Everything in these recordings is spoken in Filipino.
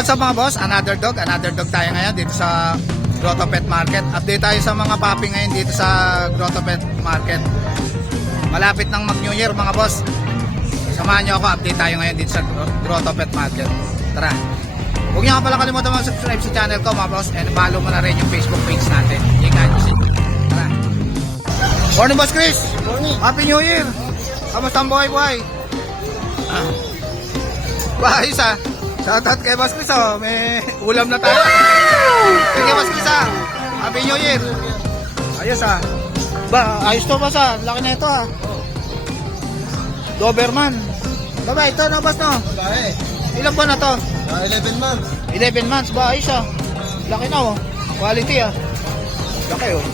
what's up mga boss? Another dog tayo ngayon dito sa Grotto Pet Market. Update tayo sa mga puppy ngayon dito sa Grotto Pet Market. Malapit ng mag New Year mga boss. Samahan nyo ako, update tayo ngayon dito sa Grotto Pet Market. Tara. Huwag nyo nga pala kalimutan mag-subscribe sa channel ko mga boss, and follow mo na rin yung Facebook page natin. Tara. Morning boss Chris. Morning. Happy New Year. Kamusta ang buhay? Ayos ah. Shoutout kay Boss Chris, oh. May ulam na tayo. Thank you, Boss Chris, ah. Happy New Year. Ayos ah. Ayos to boss ah. Laki na ito ah. Doberman. Baba, ito na boss no. Babae. Ilan buwan na to? 11 months. 11 months ba? Ayos ah. Laki na oh. Quality ah. Laki oh.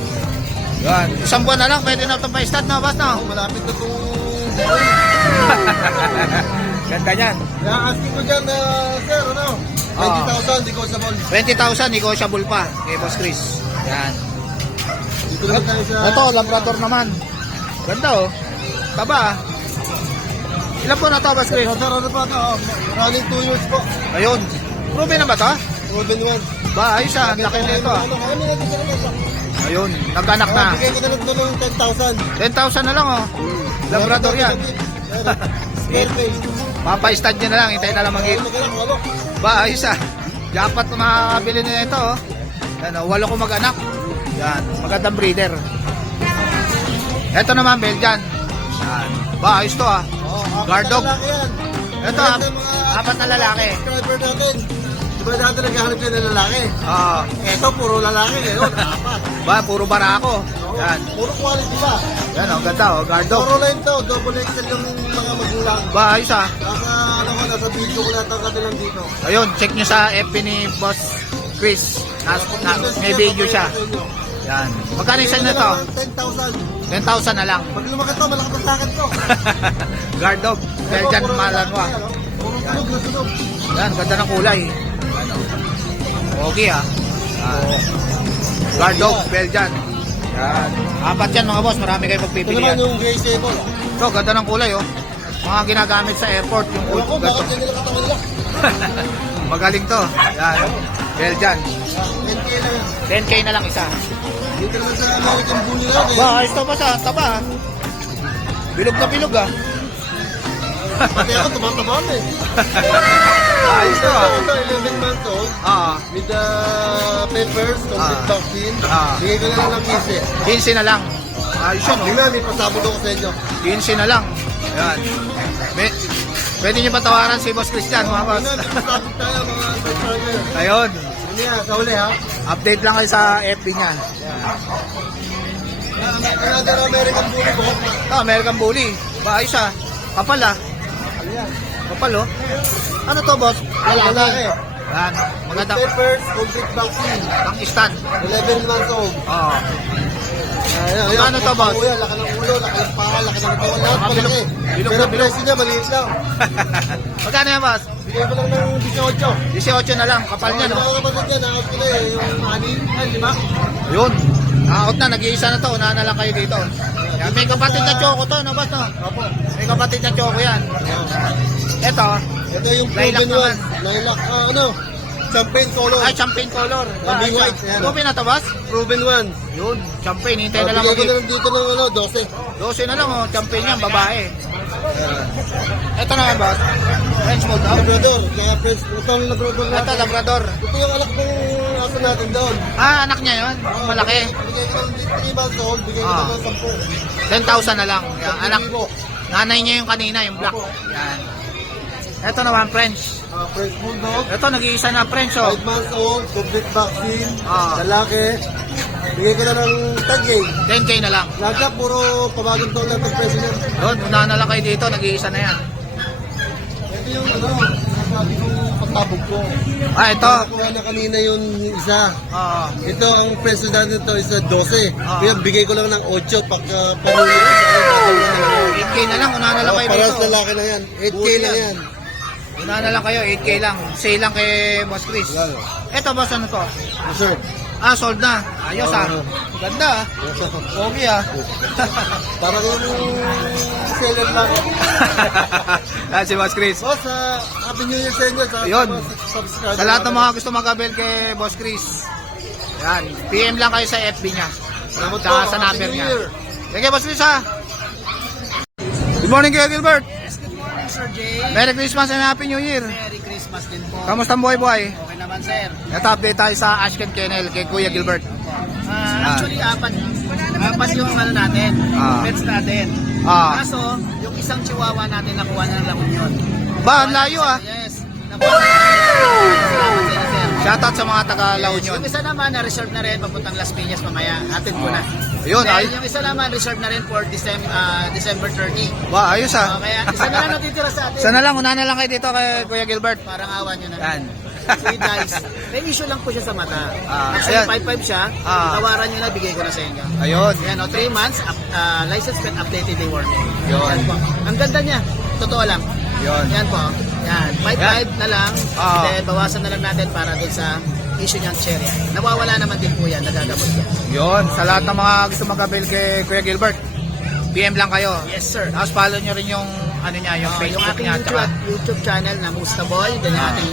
Yan. Isang buwan na lang. Pwede na itong pa-start na boss no. Malapit na itong Ganda niyan. kaya asking ko dyan, sir, ano? 20,000, negotiable. 20,000 negotiable pa kay Boss Chris. Yan. Dito naman tayo sa... Ito, Labrador naman. Ganda oh. Taba ah. Ilan po na to, Boss Chris? Sir, ano pa ito? Running 2 years po. Ayun. Proven na ba to? Proven 1. Ba, ayos ah. Ang laki na ito ah. Ano na dito naman? Ayun. Nag-anak na. Bigay ko na lang ito ng 10,000. 10,000 na lang oh. Labrador yan. Spare face. Mapa-stud nyo na lang. Hintayin na lang mag-hit. Ba, ayos ah. Jackpot na makakabili na ito oh. Yan oh. 8 ko mag-anak. Yan. Magandang breeder. Ito naman, Belgian. Yan. Ba, ayos to ah. Guard dog. Ito ah. 4 na lalaki. Subscriber natin. Diba dati naghahanap kayo ng lalaki? Oo. Ito, puro lalaki ngayon. Ba, puro barako. Yan. Puro quality ba? Yan oh. Ganda oh. Guard dog. Puro line to, double XL yung mga magulang. Ba, ayos ah. Nasa video ko lahat ang kanilang dito. Ayun, check nyo sa FB ni Boss Chris. May video siya. Yan. Magkano isa na to? 10,000. 10,000 na lang. Pag lumaki to, malaki ang sakit ko. Guard dog. Belgian Malanois. Puro tunog na tunog. Yan, ganda ng kulay. Ano? Okay ah. Guard dog, Belgian. Yan. 4 yan mga boss, marami kayo Ito pagpipilian. naman yung gray sable. So, ganda ng kulay oh. Mga ginagamit sa airport yung Ewan ko, ganito. bakit yan nila katawan nila? Magaling to. Yan. Belgian. 10K lang yan. 10K na lang isa. Dito naman sa American Bully natin. Ba, ayos to ba sa taba? Bilog na bilog ah. Pati ako, tumataba eh. Ayos to ah. Ito, 11 months old. With the papers, complete vaccine. Bigay ko na lang ng 15. 15 na lang. Ayos yun oh. Tingnan, may pasabot ako sa inyo. 15 na lang. Ayan. Pwede nyo patawaran si Boss Christian mga boss. Tingnan, pasabot tayo mga subscriber. Ayun. Ano yan, sa uli ha? Update lang kayo sa FB niya. Another American Bully po. American Bully. Ba, ayos ah. Kapal ah. Kapal oh. Ano to boss? Lalaki. Yan. Magandang Papers, complete vaccine. pang stand. 11 months old. Oo. Ayun, Ano to, boss? Kuya, laki ng ulo, laki ng paa, laki ng katawan, lahat Mga malaki. bilog Pero na bilog. presyo niya, maliit lang. Magkano yan boss? Bigay ko lang ng 18. 18 na lang. Kapal niya no? Mga kapatid niya, nakot ko na eh, yung anin, ay, di ba? Yun. Out na. Nag-iisa na to. Unahan na lang kayo dito. Yan. May kapatid na choco to. No boss no? Opo. May kapatid na choco yan. Ito. Ito yung Lilac proven naman. one. Lilac, ano? Champagne color. Ay, champagne color. Ruby white, yan. Ruby na to boss? Proven one. Yun. Champagne. Hintay na lang Bigay ko na mag lang dito ng ano, 12. 12 na lang oh. Champagne yan. Babae. Ito naman boss. French Bulldog. Labrador, kaya Prince, ito ang Labrador Ito natin. Labrador. Ito yung anak ng aso natin doon. Anak niya yun. Malaki. Bigay ko ng 3 months old, bigay ko ng 10. 10,000 na lang. Yan. Anak. Nanay niya yung kanina. Yung black. Yan. Ito naman French. French Bulldog. Ito nag-iisa na French oh. 5 months old, complete vaccine, Ah. lalaki. Bigay ko na ng 10K. 10K na lang. Lahat puro pabagong taon lang itong presyo niya. Yun. Unahan na lang kayo dito. Nag-iisa na yan. Ito yung ano, sinasabi kong pagtabog ko. Ito. Nakuha na kanina yung isa. Oo. Ito, ang presyo natin ito is 12. Ah. Kaya bigay ko lang ng 8 pagka panuwi. 8K na lang. Unahan na lang kayo Paras dito. lalaki na yan. 8K Buti na yan. yan. Unahan na lang kayo. 8K lang. Sale lang kay Boss Chris. Lalo. Ito boss ano to? Sir. Sold na. Ayos ah. Ganda ah. Okay ah. Parang yung seller lang. Yan si Boss Chris. Boss, Happy New Year sa inyo. Yun. Subscribe. Sa lahat ng mga gusto mag-avail kay Boss Chris. Yan. PM lang kayo sa FB niya. Salamat Tsaka po. sa Happy number New niya. Year. Thank you, Boss Chris, ha. Good morning, Kuya Gilbert. Yes, good morning, Sir Jay. Merry Christmas and Happy New Year. Merry Christmas din po. Kamusta ang buhay-buhay? Okay naman, sir. Ito, update tayo sa Ashken Kennel kay Kuya Gilbert. Actually, apat yung ano natin, Ah. pets natin. Ah. Kaso, yung isang chihuahua natin nakuha na ng La Union. Ba, ang layo, ah. Yes. Nakuha na Salamat sa inyo, sir. Shoutout sa mga taga La Union. Yung isa naman, na-reserve na rin papuntang Las Piñas mamaya. Hatid ko na. Ayun, Then, ay. yung isa naman, reserve na rin for December 30. Ba, ayos, ah. Kaya isa na lang natitira sa atin. Sana lang, una na lang kayo dito kay Kuya Gilbert. Parang awan nyo na. Yan. Si Dice. May issue lang po siya sa mata. Ah, Actually, ayan. 5-5 siya. Ah. Tawaran nyo na, bigay ko na sa inyo. Ayun. Yan, 3 months, license plate updated day warning. Yun. Yan po. Ang ganda niya. Totoo lang. Yun. Yan po. Yan. 5-5 na lang. Ah. Then, bawasan na lang natin para dun sa issue niyang cherry. Nawawala naman din po yan. Nagagamot yan. Yun, sa lahat ng mga gusto mag-avail kay Kuya Gilbert, PM lang kayo. Yes, sir. Tapos follow nyo rin yung ano niya, yung Yung Facebook aking niya. Tsaka, YouTube channel na Mustaboy, then yung ating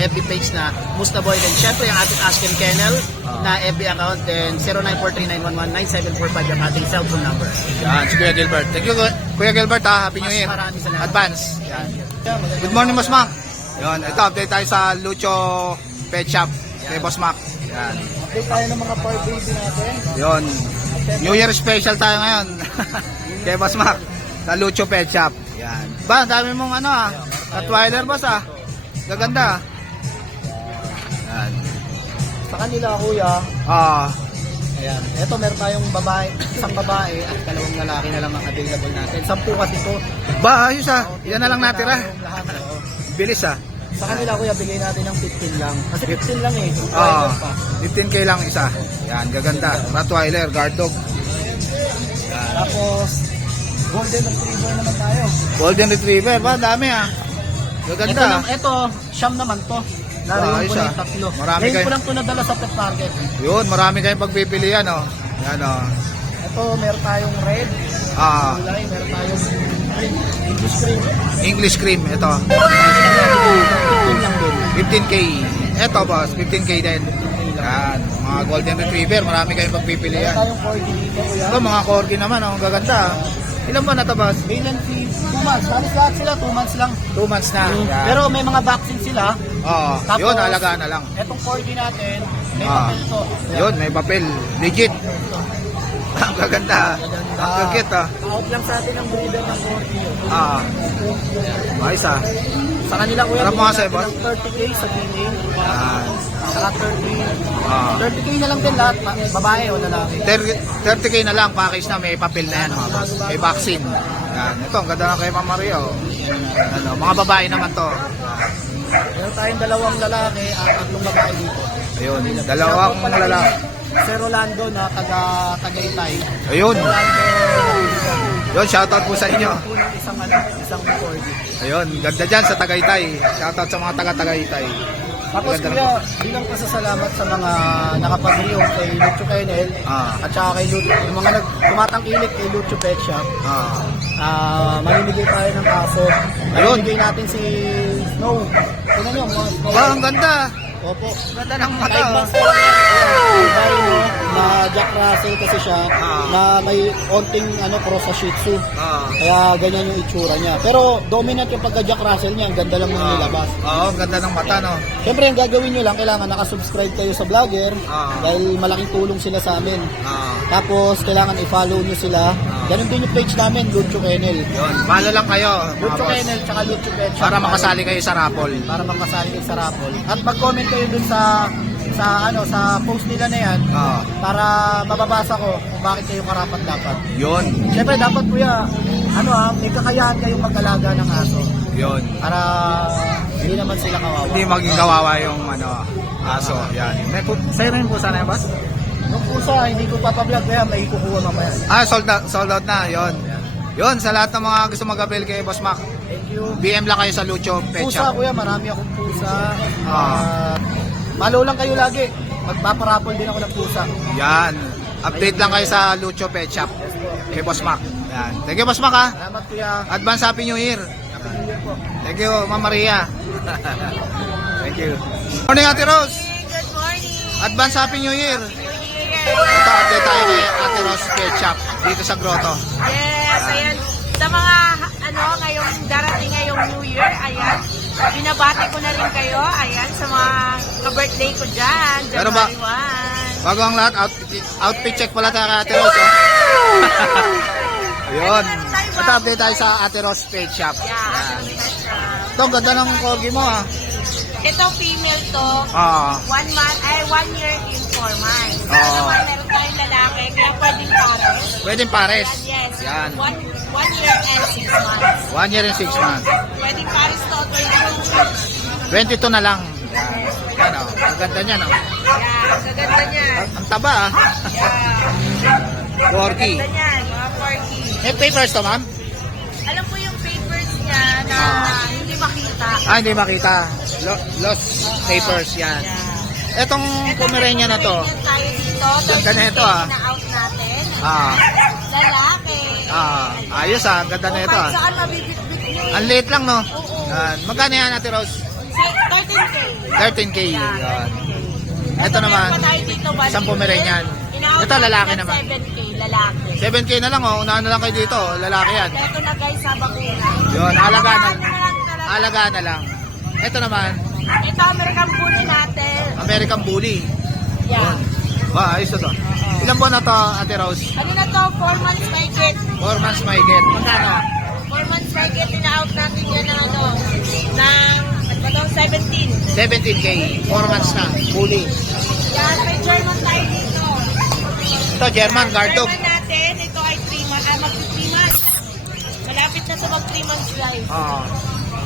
FB page na Mustaboy, then syempre yung ating Ashken Kennel na FB account, then 0943-911-9745 yung ating cellphone number. yan, si Kuya Gilbert. Thank you, Kuya Gilbert, ha. Happy New Year. Maraming salamat. Advance. Yan. Good morning, Boss Mac. Yun, ito, update tayo sa Lucho Pet Shop kay Boss Mac. Yan. Update tayo ng mga fur baby natin. Yun. New Year special tayo ngayon. kay Boss Mac. Sa Lucho Pet Shop. Yan. Ba, ang dami mong ano, ah. Rottweiler, boss, ah. Gaganda, ah. Yan. Sa kanila, kuya, Ah. ayan. Ito, meron tayong babae, isang babae at dalawang lalaki na lang ang available natin. 10 kasi po. Ba, ayos, ah. Yan na lang natira. Yung lahat, oo. Bilis, ah. Sa kanila, kuya, bigay natin ng 15 lang. Kasi 15 lang eh. Ah, Pa. 15K lang isa. Yan, gaganda. Rottweiler, guard dog. Tapos, Golden Retriever naman tayo. Golden Retriever, ba, dami, ah. Gaganda. Ito, siyam naman to. Laro Ah, ko ayos, na ah. yung tatlo. Marami Ngayon kayo. ko lang to nadala sa pet market. Yun, marami kayong pagpipilian, oh. Yan, oh. Ito, meron tayong red. Ah, Kulay, meron tayong green. English cream. English cream, ito. 15 lang din. 15K. Ito, boss, 15K din. Yan, mga Golden Retriever, marami kayong Meron pagpipilian. tayong corgi dito, kuya. Ito, mga corgi naman, oh. Gaganda, ah. Ilan ba na to, boss? Male and female, 2 months. Halos lahat sila, 2 months lang. 2 months na. Yan. Pero may mga vaccine sila. Oo, Tapos, yun, alagaan na lang. Etong corgi natin, may Ah. papel to. Yun, may papel. Legit. Ang gaganda. Ang gagit, ah. Out lang sa atin ang breeder ng corgi. Ah. Ayos, ah. Sa kanila, kuya, Harap mo nga bigyan sa'yo, natin ng 30K sa female. Yan. Saka 30. Ah. 30K na lang din lahat, babae o lalaki. 30K na lang, package na may papel na yan, mga boss. May vaccine. Yan. Ito, ang ganda na kay Ma'am Maria, oh. Ano, mga babae naman to. Meron tayong dalawang lalaki at 3 babae dito. Ayun, dalawang Shoutout pala kay lalaki. Sir Rolando na Tagaytay. Ayun. Rolando. Yun, shoutout po sa inyo. Po ng isang corgi. Ayun, ganda dyan sa Tagaytay. Shoutout sa mga taga-Tagaytay. Tapos Maganda kuya, bilang pasasalamat sa mga nakapag-review kay Lucho Kennel Ah. at saka kay Lucho, yung mga tumatangkilik kay Lucho Pet Shop, mamimigay tayo ng aso. Ayun. Mamimigay natin si Snow. Tingnan nyo, mga Snow. Ba, ang ganda. Opo. Ganda ng mata, Kahit oh. mas albino na Jack Russell kasi siya na may onting cross sa Shih Tzu. Ah. Kaya ganyan yung itsura niya. Pero dominant yung pagka Jack Russell niya, ang ganda lang ng nilabas. Oo, ang ganda ng mata, no? Siyempre, ang gagawin nyo lang, kailangan nakasubscribe kayo sa vlogger dahil malaking tulong sila sa amin. Tapos, kailangan i-follow nyo sila. Ganun din yung page namin, Lucho Kennel. Yun, follow lang kayo, mga Lucho boss. Kennel, tsaka Lucho Pet Shop. Para makasali kayo sa raffle. Para makasali kayo sa raffle. At mag-comment kayo dun sa post nila na yan Ah. para mababasa ko kung bakit kayo karapat dapat. Yun, Siyempre, dapat kuya, may kakayahan kayong mag-alaga ng aso yun. para hindi naman sila kawawa. Hindi maging kawawa yung aso. Yan. May sa'yo rin po sana yung boss? Nung pusa, hindi ko papablog kaya may kukuha mamaya. Sold out na. Yun. Yun, sa lahat ng mga gusto mag-avail kay Boss Mac, Thank you. BM lang kayo sa Lucho Pet Pusa Shop. kuya, marami akong pusa. Ah. Follow lang kayo lagi. Magpaparapol din ako ng pusa. Yan. Update lang kayo sa Lucho Pet Shop. kay Boss Mac. Yan. Thank you, Boss Mac, ha. Salamat kuya. Advance Happy New Year. Happy New Year po. Thank you, Ma'am Maria. Thank you. Morning, Ate Rose. Good morning. Advance Happy New Year. New Year. Ito, update tayo kay Ate Rose Pet Shop dito sa Grotto. Yes, ayan. Sa mga, ngayong darating ngayong New Year, ayan. Binabati ko na rin kayo, ayan, sa mga ka-birthday ko dyan, Pero ba- January 1. Bago ang lahat, outfit check pala tayo kay Ate Rose. Oh. Ayun. Ito, update tayo sa Ate Rose Pet Shop. Yeah, Ito, ang ganda ng corgi mo, ha. ito female to, Ah. 1 year in 4 months. Oo. Naman, meron tayong lalaki, kaya pwedeng pares. Pwedeng pares. Yes, Yan. 1 year and 6 months. 1 year and 6 months. Pwedeng pares to, 22 na lang. Yan, oh. Ang ganda niya, no. Yeah, gaganda niyan. Ang taba, ha. Yeah. Corgi. Ganda niyan, mga corgi. May papers to, ma'am? Alam ko yung papers niya na hindi makita. Ah, hindi makita. Lost papers, yan. Yeah. Etong Pomeranian na to. Pomeranian tayo dito. Ganda na ito, ah. Na-out natin. Ah, Lalaki. ayos, ah. Ang ganda na ito, ah. Saan mabibit-bit niyo? Ang liit lang, no? Oo. Yan. Magkano yan, Ate Rose? 13K. 13K. Yan. Ito naman, meron pa tayo dito, isang Pomeranian. In-out Ito, lalaki natin naman. 7K, lalaki. 7K na lang, oh. Unahan na lang kayo dito. Lalaki yan. Ito na guys, sa bakuna. Yun, alagaan na. Ano na lang talaga. Alagaan na lang. Ito naman, Ito, American Bully natin. American Bully. Yeah. Ayos na to. Ilang buwan na to, Ate Rose? Ano na to? 4 months mahigit. 4 months may get. Magkano? 4 months mahigit, ina-out natin yan ng ano ba to? 17. 17K. 4 months na. Bully. Yan, may German tayo dito. Ito, German Guard Dog. German natin, ito ay 3 months. Mag-3 months. Malapit na sa mag-3 months guys. Ah.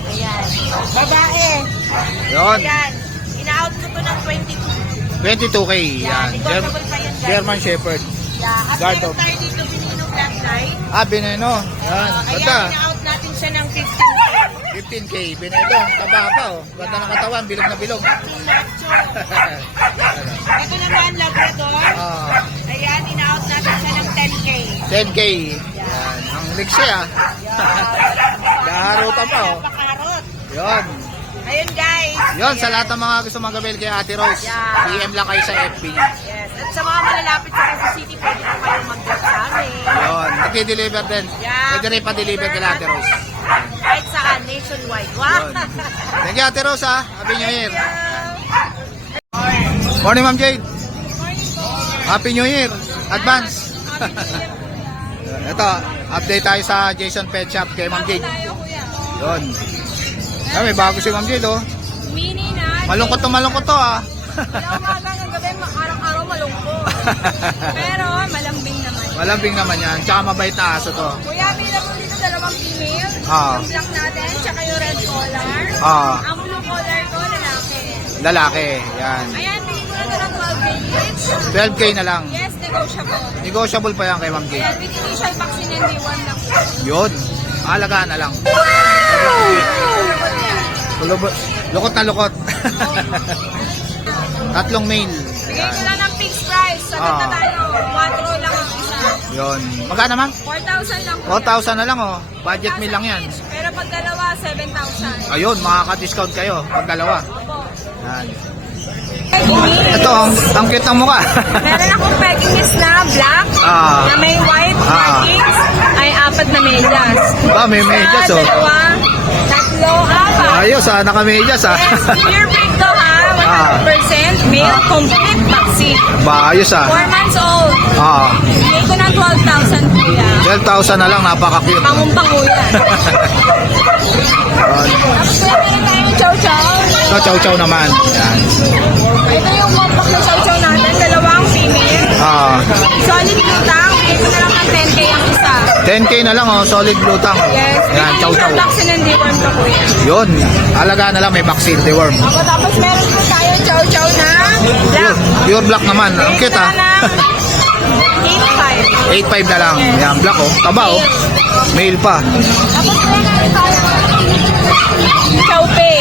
Ayan. Babae. Yun. Ayan. Ina-out ko to ng 22. 22K. Yan. Negotiable pa yan guys. German Shepherd. Yeah. At Guard meron dog. tayo dito pinino black light. Ah, Bineno. Yan. Ayan, Ganda. ina-out natin siya ng 15K. 15K. Bineno. Taba pa, oh. Ganda ng katawan. Bilog na bilog. Ito naman, Labrador. Ah. Ayan, ina-out natin siya ng 10K. 10K. Yan. Ang liksi, ah. Daharutan pa, oh. Pakarot. Yun. Ayun guys. Yun, sa lahat ng mga gusto magabel kay Ate Rose, Yeah. PM lang kayo sa FB. Yes. At sa mga malalapit sa Quezon City, pwede po kayong mag-drop sa amin. Yun, nag-deliver din. Yeah. Pwede rin pa-deliver kay Ate Rose. Kahit saan, nationwide. Wow. Yun. Thank you, Ate Rose, ha. Happy New Year. Morning, Ma'am Jade. Happy New Year. Advance. Ito, update tayo sa Jason Pet Shop kay Ma'am Jade. Yun. Ay, may bago si Ma'am Jade, oh. Mini na. Malungkot to, ah. Wala umaga ng gabi, araw-araw malungkot. Pero malambing naman. Malambing naman yan. Tsaka mabait na aso to. Kuya, available dito dalawang female. Ah. Yung black natin, tsaka yung red collar. Ah. Ang blue collar ko, lalaki. Lalaki. Yan. Ayan, bigyan ko na ito ng 12K each. 12K na lang. Yes, negotiable. Negotiable pa yan kay Ma'am Jade. Ayan, with initial vaccine and day 1 lang po. Yun. Alagaan na lang. Lukot na lukot. Tatlong mail. Bigay ko lang ng fixed price. Sagot na Ah. tayo. 4 lang ang isa. Yun. Magkano, ma'am? 4,000 lang po. 4,000 na lang, oh. Budget meal lang yan. each. Pero pag dalawa, 7,000. Ayun, makaka-discount kayo pag dalawa. Opo. Yan. Ito, ang cute ng mukha. Meron akong Pekingese na black Ah. na may white markings ay 4 na medyas. Ba, may medyas, Isa, oh. dalawa, tatlo, 4. Ayos, ah. Naka-medyas, ah. Yes, year break to ha. 100% male complete vaccine. Ba, ayos, ah. 4 months old. Ah. Bigay ko ng 12,000 kuya. 12,000 na lang, napaka-cute. Pangumpang-uya. Yun. Tapos kuya, meron tayong chow-chow. Ito, chow-chow naman. Yan. Ito yung compact na chow-chow natin. Dalawang female. Ah. Solid lutang. Bigay ko na lang ng 10K ang isa. 10K na lang, oh. Solid lutang. Yes. Yan, chow-chow. Bigay vaccine and deworm to kuya. Yun. Alagaan na lang, may vaccine, deworm. Ako, tapos meron po tayong chow-chow na black. Pure black naman. Ang cute, ah. 8.5. 8.5 na lang. Yan, black, oh. Taba, oh. Male pa. Tapos meron natin tayong chow pay.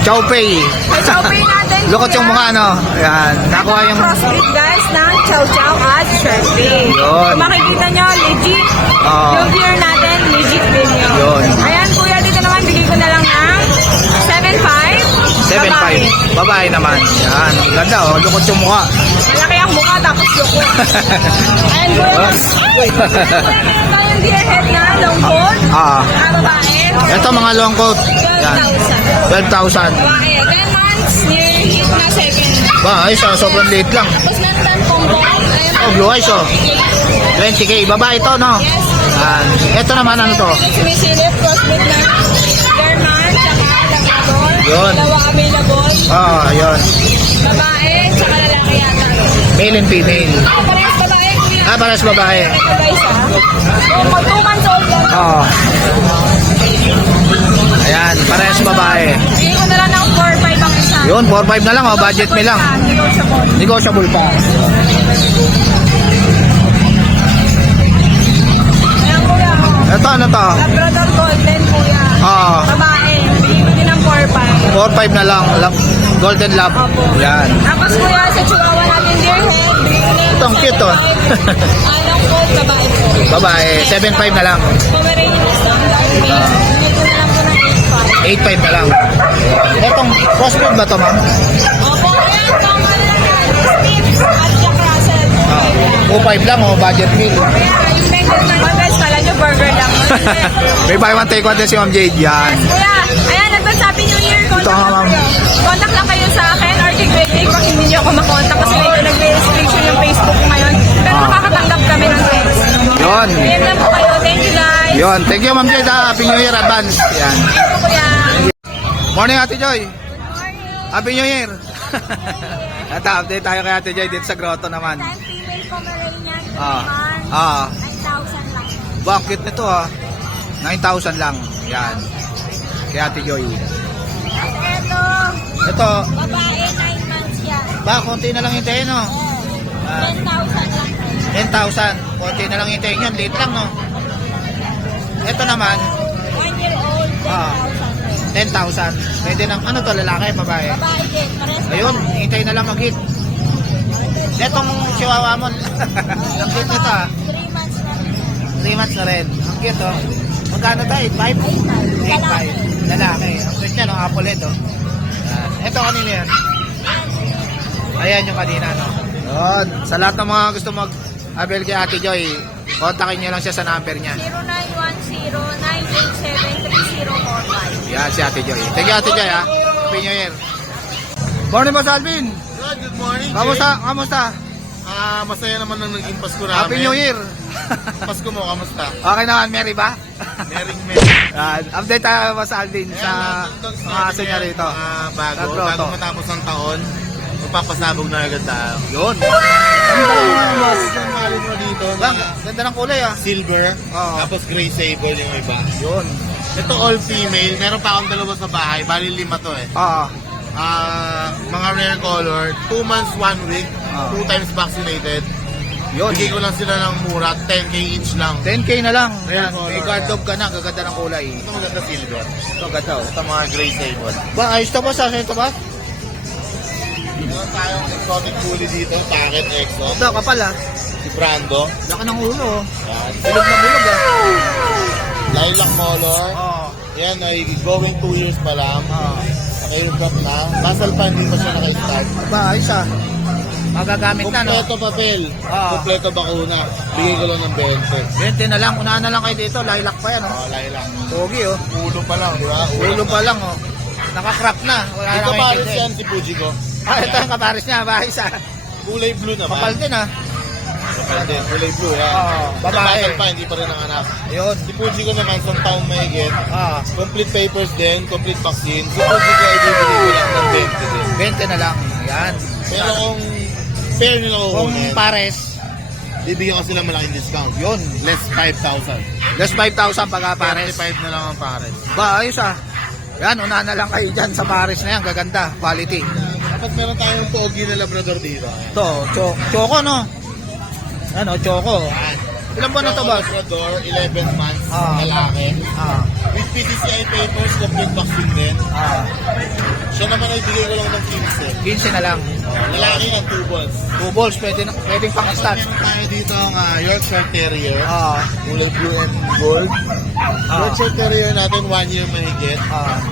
Chow Pei. Sa chow pay natin, Lukot yung mukha, no? Ayan. Nakuha yung... Crossbreed guys ng Chow Chow at Sharpie. Yun. Kung makikita nyo, legit. Oo. Yung viewer natin, legit din yun. Yun. Ayan kuya, dito naman bigay ko na lang ng 7.5. 7.5. Babae naman. Yan. Ang ganda, oh. Lukot yung mukha. Malaki ang mukha tapos lukot. Ayan kuya, tayong deer head na long coat. Ah. Babae. Ito mga long coat. Yan. 12,000. 12,000. Babae. 10 months, near hit na 7. Ba, ayos, oh. Sobrang liit lang. Tapos meron tayong combo. Ayan. Oh, blue eyes, oh. 20K. Babae ito, no? Yan. Ito naman, ano to? Sumisilip, crossbreed na German, tsaka Labrador. Yun. Dalawa available. Ah, yun. Babae, tsaka lalaki yata. Male and female. Parehas babae, kuya. Ah, parehas babae. Ito guys, ah. Yung 2 months old lang. Oo. Ayan, parehas babae. Bigyan ko na lang ng 4-5 ang isa. Yun, 4-5 na lang, oh. Budget me lang. Negotiable. Negotiable pa. Ayan kuya, oh. Ito, ano to? Labrador Golden, kuya. Oo. Babae, bigyan ko din ng 4-5. 4-5 na lang. Golden Lab. Yan. Tapos kuya, sa Chihuahua natin deer head, bigyan ko na lang Ito, ang cute, oh. Anong coat, babae po. Babae, 7.5 na lang. Pomeranian standard male. Bigyan ko na lang po ng 8.5. 8.5 na lang. Itong crossbreed ba to, ma'am? Opo, ayan, tama na yan. Steve at Jack Russell. 2.5 lang, oh. Budget meal. Kaya yung Bengal naman guys, kala nyo burger lang. May buy one take one din si Ma'am Jade. Yan. Kuya, ayan, advance happy new year. Ito, ma'am. Contact lang kayo sa akin or kay Greg Jake pag hindi nyo ako makontak kasi medyo nag-restriction yung Facebook ko ngayon. Pero makakatanggap kami ng text. Yun. Ayan lang po kayo. Thank you guys. Yun. Thank you, Ma'am Jade. Happy New Year advance. Yan. Thank you kuya. Morning, Ate Joy. Happy New Year. At update tayo kay Ate Joy dito sa grotto naman. Female Pomeranian, 3 Ah. months, Ah. 9,000 lang. Bakit nito, ah? 9,000 lang. Yan. Kay Ate Joy. At eto, Ito, babae, 9 months yan. ba, konti na lang hintayin, no? Ah. 10,000 lang. 10,000. Konti na lang hintayin yun. Late lang, no? Ito naman, 1 year old, 10,000. Ah. 10,000. Pwede ng, ano to, lalaki, babae? Babae din, parehas Ayun, hintay na lang mag-hit. Etong chihuahua mo, ang cute nito, ah. 3 months na rin. 3 months na rin. Ang cute, oh. Magkano tayo? 8.5? 8.5. Lalaki. Ang cute niya, no? Apple head, oh. Yan. Ito kanina yan. Ayan yung kanina, no? Yun. Sa lahat ng mga gusto mag-abel kay Ate Joy, kontakin niyo lang siya sa number niya. 0910-987-3045. Yan si Ate Joy. Thank you, Ate Joy, ha? Happy New Year. Morning, Boss Alvin. Good morning, Kamusta? Kamusta? masaya naman nang naging Pasko namin. Happy New Year. Pasko mo, kamusta? Okay naman, Mary ba? Mering Mering. Yan. Update tayo, Boss Alvin, sa mga aso niya rito. Bago, Sa grotto. bago matapos ang taon, magpapasabog na agad tayo. Yun. Mas ang malin mo dito Bang, na ganda ng kulay, ah. silver, Oo. tapos gray sable yung iba. Yun. Ito all female, meron pa akong dalawa sa bahay, bali 5 to eh. Oo. Mga rare color, 2 months, 1 week, Ah. 2 times vaccinated. Yun. Bigay ko lang sila ng mura, 10k each lang. 10K na lang. Ayan, Color. may guard dog ka na. Gaganda ng kulay. Ito maganda silver. Ito, ganda, oh. Ito mga gray sable. Ba, ayos to, Boss? Ayos ito ba? Meron tayong exotic bully dito, Packet Exo. Ito, kapal, ah. Si Brando. Laka ng ulo, oh. Yan. Bilog na bilog, ah. Lilac color. Oo. Yan ay going 2 years pa lang. Oo. Naka-airdrop na. Basal pa, hindi pa siya naka-start. Ba, ayos, ah. Magagamit na, no? Kompleto papel. Oo. Kompleto bakuna. Bigay ko lang ng 20. 20 na lang. Unahan na lang kayo dito. Lilac pa yan, oh. Lilac. Pogi, oh. Ulo pa lang, di ba? Ulo pa lang, oh. Naka-crop na. Wala na Ito kayo pares dito, eh. yan si Fuji ko. Ah, ito yung kapares niya. Ba, ayos, ah. Kulay blue naman. Kapal din, ah. Kapal din. Kulay blue, yan. Oo, babae. Basal pa, hindi pa rin ang anak. Ayun. Si Fuji ko naman, isang taong mahigit. Ah, Complete papers din, complete vaccine. Si Fuji ko ay bibili ko lang ng 20 din. 20 na lang. Yan. Pero kung fair nila Kung kukunin, pares, bibigyan ko sila malaking discount. yun. Less 5,000. Less 5,000 pagka pares. 35 na lang ang pares. Ba, ayos, ah. Yan, unahan na lang kayo dyan sa pares na yan. Gaganda. Quality. Tapos meron tayong pogi na Labrador dito. Ito, choco, no? Ano, choco. Yan. Ilan buwan na to, boss? Labrador, 11 months, Ah. lalaki. Ah, With PCCI papers, complete vaccine din. Siya naman ay bigay ko lang ng 15 na lang. 15. Lalaki ng 2 balls. 2 balls, pwedeng pang stat. Meron tayo dito ang Yorkshire Terrier. Ah, Kulay blue and gold. Yorkshire Terrier natin 1 year mahigit.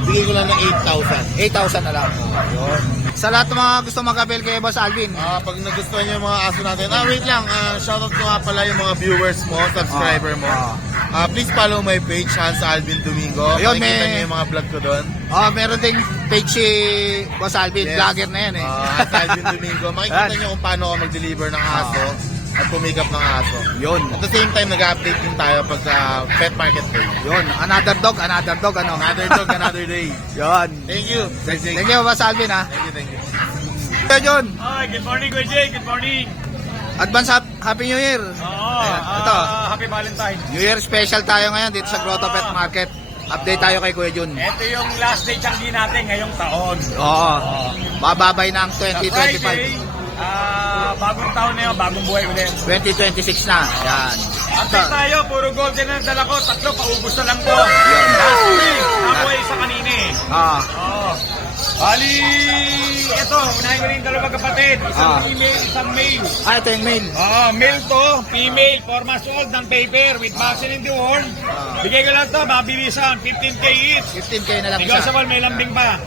Bigay ko lang ng 8,000. 8,000 na lang. Yun. Sa lahat ng mga gusto mag-avail kay Boss Alvin. Pag nagustuhan niyo yung mga aso natin, wait lang, shoutout ko nga pala yung mga viewers mo, subscriber mo. Please follow my page, Hans Alvin Domingo. Ayun, Makikita may- niyo yung mga vlog ko doon. Meron ding page si Boss Alvin, Yes. vlogger na yan eh. Hans Alvin Domingo. Makikita Yan. niyo kung paano ako mag-deliver ng aso at pumikap ng aso. Yun. At the same time, nag-update din tayo pag pet market day. Yun, another dog, ano. Another dog, another day. Yun. Thank you. Thank you, Boss Alvin, ha. Thank you. Kuya John, Hi, good morning, Kuya Jay. Good morning. advance Happy New Year. Oo, Ito. Happy Valentine. New Year special tayo ngayon dito sa Grotto Pet Market. Update tayo kay Kuya Jun. Ito yung last day Changi natin ngayong taon. Oo. Bababay na ang Sa Friday, 2025. bagong taon na yun, bagong buhay ulit. 2026 na. Yan. Update tayo, puro golden na dala ko. 3, paubos na lang to. Last week, nakuha isa kanina eh. Ah, Oo. Bali, ito, unahin ko rin yung dalawang kapatid. Isang Ah. female, isang male. ito yung mail. Male to, female, 4 months old, ng paper, with vaccine in the horn. Bigay ko lang to, mabilisan, 15K each. 15K na lang isa. Negotiable, may lambing pa.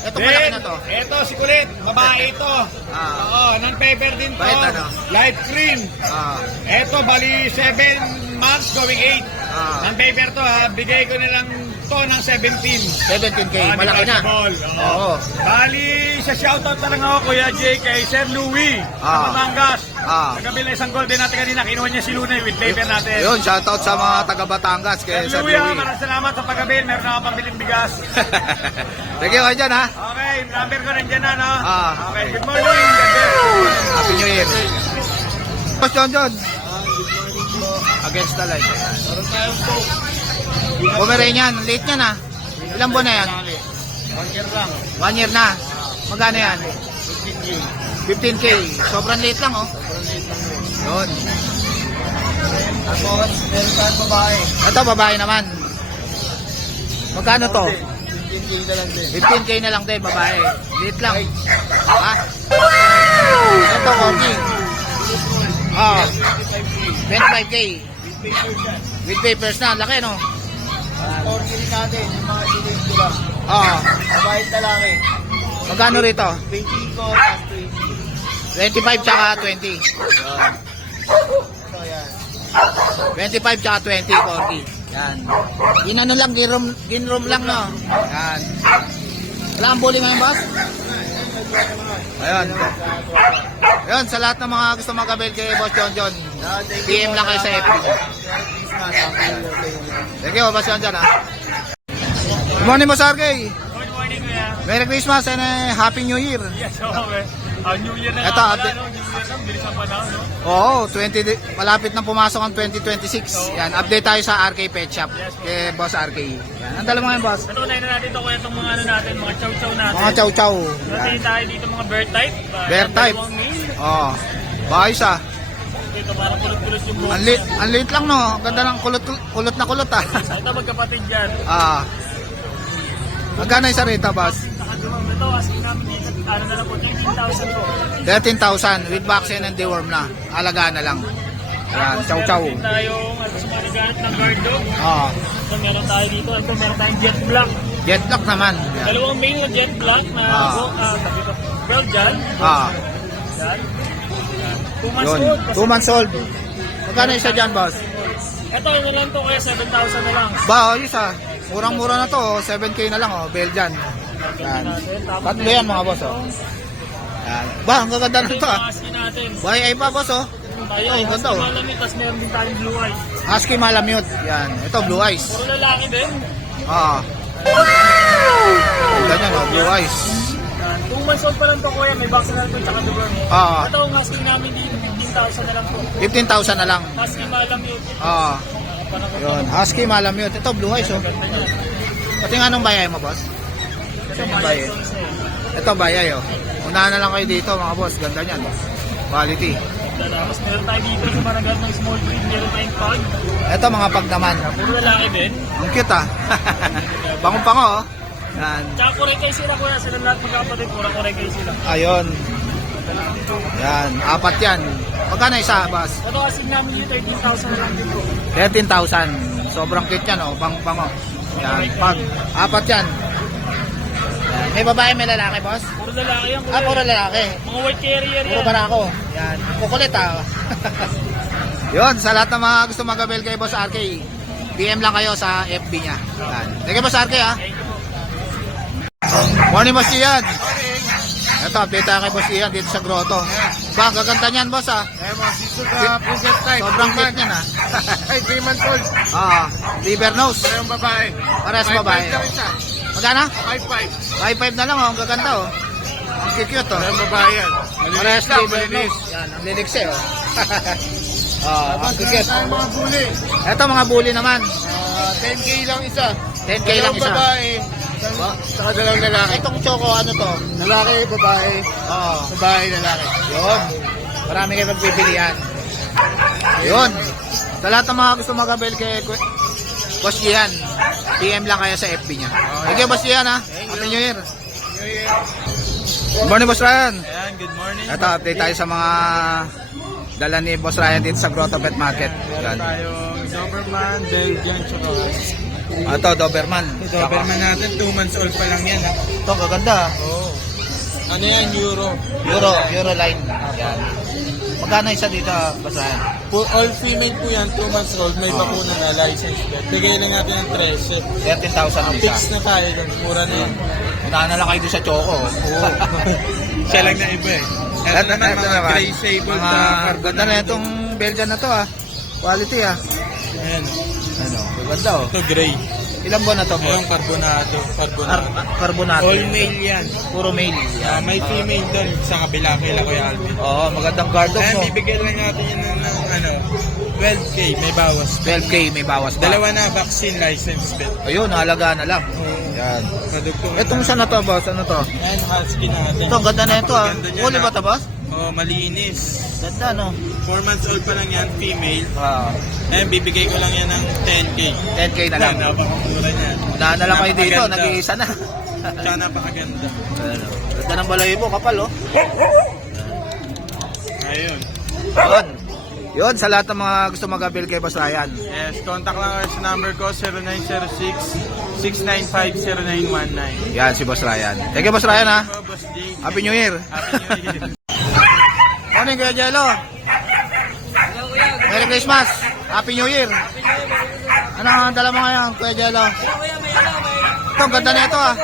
Ito malaki na to. Ito si Kulit, babae ito. Oo, ng paper din to. Bait, ano? Light cream. Ah, Ito, bali 7 months going 8. Ah. Ng paper to ha, bigay ko na lang to ng 17. 17K. Malaki na. negotiable, Oo. Oo. Bali, sa shoutout na lang ako, Kuya Jay, kay Sir Louie. Ah. Sa Batangas. Ah. Sa kabila isang golden natin kanina, kinuha niya si Luna with paper natin. Yun, shoutout sa mga taga Batangas kay Sir Sir Louie, Louie. maraming salamat sa pagkabil. Meron na ako pambiling bigas. Thank you kayo dyan, ha. Okay, number ko nandiyan na, no? Ah. Okay, good morning. God bless. Happy New Year. Boss John. Against the light. Meron tayong po. Pomeranian, late niya na. Ilang buwan na yan? 1 year lang. 1 year na. Magkano yan? 15K. 15K. Sobrang late lang, oh. Yun. Tapos, meron tayong babae. Ito, babae naman. Magkano to? 15K na lang din. 15K na lang din, babae. Late lang. Ha? Ito, Corgi. Ah, 25K. With papers na. Laki, no? Order natin, yung mga delays ko lang. Ah, Babae at lalaki. magkano rito? 20 ko at 20. 25 tsaka 20. So, yan. 25 tsaka 20, Corgi. Yan. Inano lang, ginroom lang, no? Yan. Wala kang bully ngayon, boss? Ayun. Ayun, sa lahat ng mga gusto mag-avail kay Boss John. PM lang kayo sa FB. Thank you, Boss John, ha. Good morning, Boss RK. Good morning, Kuya. Merry Christmas and Happy New Year. Yes, okay. New Year na Ito, nga pala, update. no? New Year na, bilis ang panahon, no? Oo, malapit nang pumasok ang 2026. Yan, update tayo sa RK Pet Shop kay Boss RK. Yan, ang dala mo ngayon, boss. Tunay na natin ito, Kuya, itong mga ano natin, mga chow-chow natin. Mga chow-chow. Natin tayo dito mga bear type. Bear type. Dalawang male. Oo. Bayos, ah. Dito parang kulot-kulot yung buhok. Ang late lang, no? Ganda ng kulot na kulot, ah. Ito magkapatid yan. Ah. Magkano isa rito, boss? Nakagawang ito, asking namin dito, ano na lang po, 13,000 po. 13,000 with vaccine and deworm na. Alagaan na lang. Yan, chow-chow. Meron din tayong, ano, sa mga naghanap ng guard dog. Oo. Ito meron tayo dito, ito meron tayong jet black. Jet lock naman. Yan. Dalawang male na jet black na dito, Belgian. Ah. Yan. 2 months Yun. old. 2 months old. Magkano isa dyan, boss? Ito, ano lang to, kaya 7,000 na lang. Ba, ayos, ah. Murang-mura na to, oh. 7K na lang, oh. Belgian. Yan. Tatlo yan, mga boss, oh. Yan. Ba, ang gaganda na to, ah. Husky natin. Buhay ay pa, boss, oh. Tayo, Ay, husky ganda, oh. malamit, tapos meron din tayong blue eyes. Husky malamute. Yan. Ito, blue eyes. Puro lalaki din. Ah. Ganda yan, oh. Blue eyes. 2 months old pa lang to, kuya. May vaccine na ito, tsaka deworm. Ah. Ito, ang husky namin dito, 15,000 na lang po. 15,000 na lang. Husky malamit. Ah. Yun. Husky malamute. Ito, blue eyes, oh. Ganda niya. Pati nga anong bayay mo, boss? Ito, yung bayay. Ito, bayay, oh. Unahan na lang kayo dito, mga boss. Ganda niyan. Quality. Tapos meron tayo dito sa Managal ng small breed, meron tayong pug. Ito mga pag naman. Puro lalaki din. Ang cute ah. Bango-bango oh. Yan. Tsaka kurekay sila kuya, sila lahat magkapatid, puro kurekay sila. Ayun. Yan, 4 yan. Magkano isa, boss? Ito kasi namin yung 13,000 lang din po. 13,000. Sobrang cute yan oh, bango-bango. Yan, pag 4 yan. Yan. May babae, may lalaki, boss? Puro lalaki yan kuya. Ah, puro lalaki. Mga white carrier Puro yan. barako. Yan, kukulit ah. Yun, sa lahat ng mga gusto mag-avail kay Boss RK, DM lang kayo sa FB niya. Yan. Thank you, Boss RK ah. Morning, Boss Ian. Ito, update tayo kay Boss Ian dito sa grotto. Ba, ang gaganda niyan, Boss ah. Eh, mga sisig na princess type. Sobrang cute niyan ah. Ay, 3 months old. Ah, liver nose. Parehong babae. Pares babae. 5'5" lang isa. Magkano? 5'5". 5'5 na lang oh, ang gaganda oh. Ang cute oh. Parehong babae yan. Pares lang, liver malinis. nose. Yan, ang linis eh oh. Ah, ang Tapos cute. tayo mga bully. Ito mga bully naman. 10K lang isa. 10K lang isa. babae. Saka dalawang lalaki. Itong choco ano to? Lalaki, babae. Oo. Babae, lalaki. Yun. Marami kayo magpipilian. Yun. Sa lahat ng mga gusto mag-avail kay Boss Gian, PM lang kayo sa FB niya. Thank you, Boss Gian ha. Happy New Year. Good morning, Boss Ryan. Ayan, good morning. Ito, update tayo sa mga dala ni Boss Ryan dito sa Grotto Pet Market. Yan. Tayong Doberman, Belgian Chocolate. Ito, Doberman. Doberman natin, 2 months old pa lang yan. Ito, gaganda. Oo. Ano yan, Euro? Euro line. Yan. Magkano isa dito, Boss Ryan? All female po yan, 2 months old, may bakuna na, license plate. Bigay lang natin ng 13. 13,000 ang isa. Fix na tayo doon, mura na yan. Unahan na lang kayo doon sa Choco. Siya lang na iba eh. Ito naman, mga gray sable na ganda na itong Belgian na to ah. Quality ah. Ayan. Ano, ganda oh. Ito gray. Ilang buwan na to, boss? Ayun, carbonado. Carbonate. All male yan. Puro male. May female doon sa kabila kay Kuya Alvin. Oo, magandang guard dog Ayan, mo. bibigyan lang natin yun ng 12K, may bawas. 12K, may bawas pa. Dalawa na vaccine license bet. Ayun, halaga na lang. Yan. Kadugtungan Itong isa na to, boss. Ano to? Yan, husky natin. Ito, ang ganda na ito ah. Ganda niya Uli na. ba to, boss? Oh, malinis. Ganda, no? 4 months old pa lang yan, female. Ah, Ayan, bibigay ko lang yan ng 10K. 10K na lang. Yan, napakamura niya. Unahan na lang kayo dito, Napakaganda. nag-iisa na. Tsaka napakaganda. Ano, ganda ng balahibo, kapal oh. Ayun. Yun. Yun, sa lahat ng mga gusto mag-avail kay Boss Ryan. Yes, contact lang kayo sa number ko, 0906-695-0919. Yan, si Boss Ryan. Thank you, Boss Ryan ha. Ako, Boss Jake. Happy New Year. Happy New Year. Morning, Kuya Jello. Merry Christmas. Happy New Year. Ano ang dala mo ngayon, Kuya Jello? Ito, ang ganda na ito ah.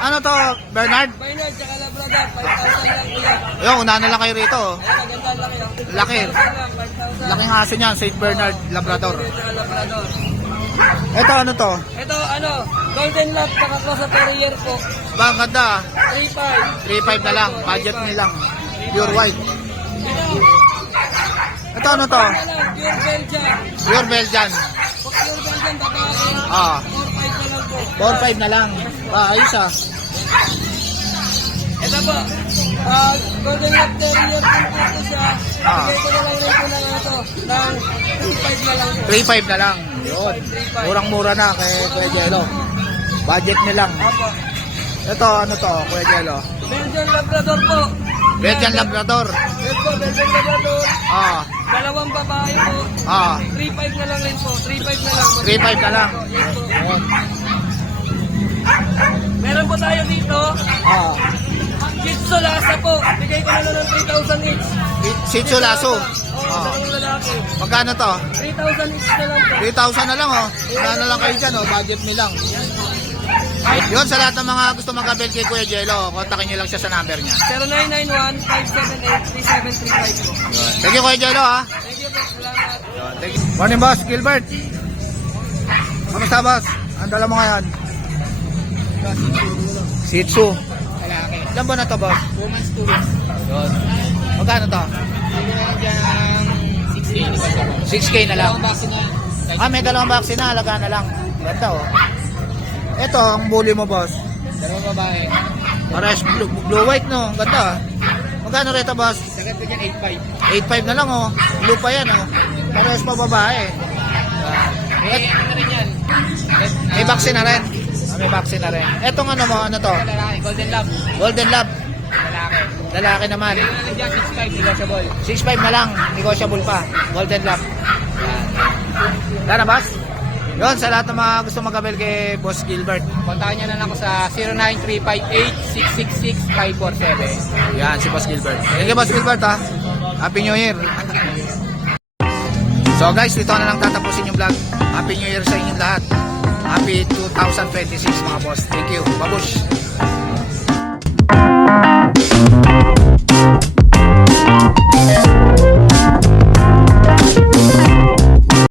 Ano to, Bernard? Bernard, tsaka Labrador, 5,000 lang kuya. Yung, unahan na lang kayo rito. oh. Ayun, maganda ang laki. Laki. 5,000 Laking aso niyan, St. Bernard Labrador. tsaka Labrador. Ito, ano to? Ito, Golden Lab, tsaka ko sa Terrier po. Ba, ang ganda ah. 3,500. 3.5 na lang, budget nyo lang. Pure white. Ito, ano to? Ano lang, pure Belgian. Pure Belgian. Pag pure Belgian, babae. Ah, 4,500 na lang po. 4.5 na lang. Ah, ayos ah. Ito po, Golden Lab Terrier po po siya. Ah. Bigay ko na lang rin po ng ito, ng 3,500 na lang po. 3.5 na lang. Yun. Murang-mura na kay Kuya Jello. Budget nyo lang. Opo. Ito, ano to, Kuya Jello? Belgian Labrador po. Belgian Labrador. Ito po, Belgian Labrador. Ah, Dalawang babae po. ah. 3,500 na lang rin po. 3,500 na lang. 3.5 na lang. Yes po. Yun. Meron po tayo dito. Ah. Jitsu Lhasa po. Bigay ko na lang ng 3,000 each. Shih Tzu Lasso. Oo, Ah. dalawang lalaki. Magkano to? 3,000 each na lang po. 3,000 na lang oh. Wala na lang kayo dyan oh. Budget nyo lang. Yun, sa lahat ng mga gusto mag-avail kay Kuya Jello, kontakin nyo lang siya sa number niya. 0991-578-3735 po. Thank you, Kuya Jello ha. Thank you po. Salamat. Thank you. Morning, boss. Gilbert. Kamusta, boss? Ang dala mo ngayon? Shih Tzu. Lalaki. Ilan ba na to, boss? 2 months, 2 weeks. Yun. Magkano to? Meron dyan 6K. 6K na lang. Dalawang vaccine na yan. Ah, may dalawang vaccine na. Alaga na lang. Ganda, oh. Ito, ang bully mo, boss. Dalawang babae. Pares blue white, no? Ang ganda, ah. Magkano rito, boss? Maganda dyan, 8.5 8.5. na lang oh. Blue pa yan oh. Parehas pa babae. Ano na rin yan? May vaccine na rin. May vaccine na rin. Etong ano mo, ano to? Lalaki, Golden Lab. Golden Lab. Lalaki. Lalaki naman. Bigay ko na lang dyan, 6.5, negotiable. 6.5 na lang. Negotiable pa. Golden Lab. Dana, boss? Yun, sa lahat ng mga gusto mag-abel kay Boss Gilbert. Kontakin nyo na lang ako sa 09358-666-547. Yan, si Boss Gilbert. Thank you, Boss Gilbert, ha. Happy New Year. So, guys, dito na lang tatapusin yung vlog. Happy New Year sa inyong lahat. Happy 2026, mga boss. Thank you. Babush.